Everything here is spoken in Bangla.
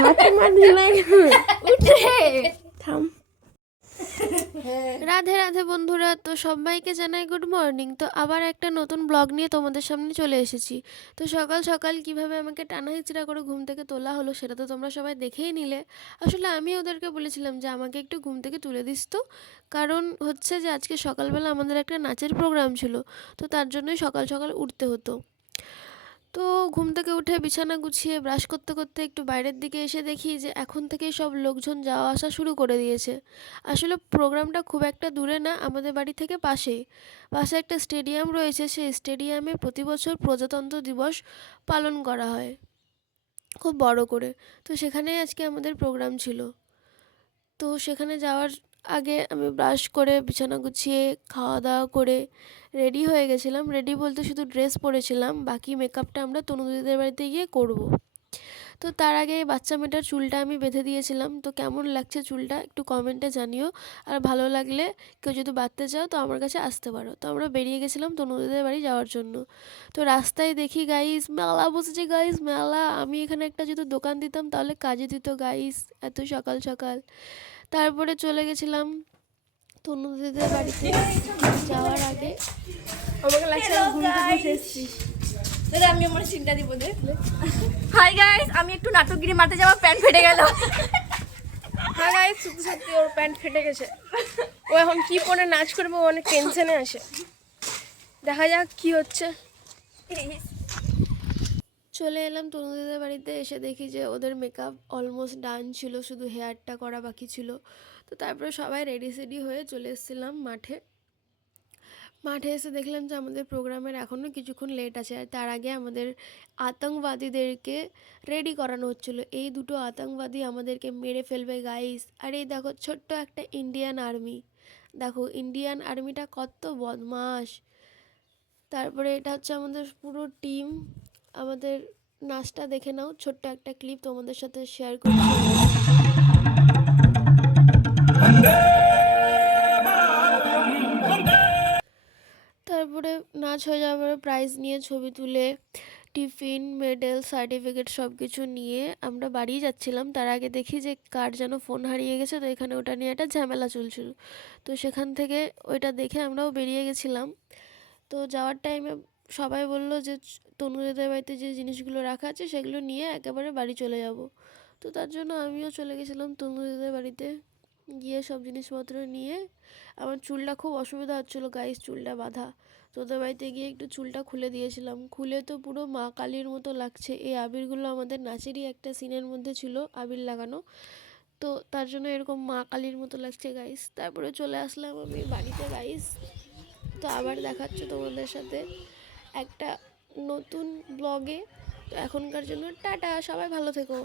হাত মা দিলাই উঠে থাম। রাধে রাধে বন্ধুরা, তো সবাইকে জানাই গুড মর্নিং। তো আবার একটা নতুন ব্লগ নিয়ে তোমাদের সামনে চলে এসেছি। তো সকাল সকাল কিভাবে আমাকে টানা হিচড়া করে ঘুম থেকে তোলা হলো সেটা তো তোমরা সবাই দেখেই নিলে। আসলে আমি ওদেরকে বলেছিলাম যে আমাকে একটু ঘুম থেকে তুলে দিস তো, কারণ হচ্ছে যে আজকে সকালবেলা আমাদের একটা নাচের প্রোগ্রাম ছিল, তো তার জন্যই সকাল সকাল উঠতে হতো। তো ঘুম থেকে উঠে বিছানা গুছিয়ে ব্রাশ করতে করতে একটু বাইরের দিকে এসে দেখি যে এখন থেকেই সব লোকজন যাওয়া আসা শুরু করে দিয়েছে। আসলে প্রোগ্রামটা খুব একটা দূরে না, আমাদের বাড়ি থেকে পাশেই। পাশে একটা স্টেডিয়াম রয়েছে, সেই স্টেডিয়ামে প্রতি বছর প্রজাতন্ত্র দিবস পালন করা হয় খুব বড় করে। তো সেখানেই আজকে আমাদের প্রোগ্রাম ছিল। তো সেখানে যাওয়ার আগে আমি ব্রাশ করে বিছানা গুছিয়ে খাওয়া দাওয়া করে রেডি হয়ে গেছিলাম। রেডি বলতে শুধু ড্রেস পরেছিলাম, বাকি মেকআপটা আমরা তনুদিদের বাড়িতে গিয়ে করব। তো তার আগে বাচ্চা মেয়েটার চুলটা আমি বেঁধে দিয়েছিলাম। তো কেমন লাগছে চুলটা একটু কমেন্টে জানিও, আর ভালো লাগলে কেউ যদি বাঁধতে চাও তো আমার কাছে আসতে পারো। তো আমরা বেরিয়ে গেছিলাম তনুদিদের বাড়ি যাওয়ার জন্য। তো রাস্তায় দেখি গাইস মেলা বসেছে, গাইস মেলা। আমি এখানে একটা যদি দোকান দিতাম তাহলে কাজে দিত গাইস, এত সকাল সকাল। তারপরে চলে গেছিলাম তনুদিদের বাড়িতে। যাওয়ার আগে আমাকে লাগছে আমি ঘুম থেকে উঠে এসেছি। দাদা আমি আমার চিন্তা দিব দে। হাই গাইস, আমি একটু নাটকগিরি মারতে যাওয়া প্যান্ট ফেটে গেল। হ্যাঁ গাইস, সত্যি সত্যি ওর প্যান্ট ফেটে গেছে। ও এখন কি পরে নাচ করবে, ও অনেক টেনশনে আছে। দেখা যাক কি হচ্ছে। চলে এলাম তনুদিদের বাড়িতে। এসে দেখি যে ওদের মেকআপ অলমোস্ট ডান ছিল, শুধু হেয়ারটা করা বাকি ছিল। তো তারপরে সবাই রেডি সেডি হয়ে চলে এসেছিলাম মাঠে। মাঠে এসে দেখলাম যে আমাদের প্রোগ্রামের এখনও কিছুক্ষণ লেট আছে, আর তার আগে আমাদের আতঙ্কবাদীদেরকে রেডি করানো হচ্ছিলো। এই দুটো আতঙ্কবাদী আমাদেরকে মেরে ফেলবে গাইস। আর এই দেখো ছোট্ট একটা ইন্ডিয়ান আর্মি, দেখো ইন্ডিয়ান আর্মিটা কত বদমাশ। তারপরে এটা হচ্ছে আমাদের পুরো টিম। আমাদের নাচটা দেখে নাও, ছোট্ট একটা ক্লিপ তোমাদের সাথে শেয়ার করছি। তারপরে নাচ হয়ে যাওয়ার পরে প্রাইজ নিয়ে ছবি তুলে টিফিন মেডেল সার্টিফিকেট সব কিছু নিয়ে আমরা বাড়ি যাচ্ছিলাম। তার আগে দেখি যে কার যেন ফোন হারিয়ে গেছে, তো এখানে ওটা নিয়ে একটা ঝামেলা চলছিল। তো সেখান থেকে ওইটা দেখে আমরাও বেরিয়ে গেছিলাম। তো যাওয়ার টাইমে সবাই বলল যে তনুদিদের বাড়িতে যে জিনিসগুলো রাখা আছে সেগুলো নিয়ে একেবারে বাড়ি চলে যাব। তো তার জন্য আমিও চলে গেছিলাম তনুদিদের বাড়িতে। গিয়ে সব জিনিসপত্র নিয়ে আমার চুলটা খুব অসুবিধা হচ্ছিলো গাইস, চুলটা বাঁধা। তোদের বাড়িতে গিয়ে একটু চুলটা খুলে দিয়েছিলাম, খুলে তো পুরো মা কালীর মতো লাগছে। এই আবিরগুলো আমাদের নাচেরই একটা সিনের মধ্যে ছিল আবির লাগানো, তো তার জন্য এরকম মা কালীর মতো লাগছে গাইস। তারপরে চলে আসলাম আমি বাড়িতে গাইস। তো আবার দেখাচ্ছে তোমাদের সাথে একটা নতুন ব্লগে। তো এখনকার জন্য টাটা, সবাই ভালো থেকো।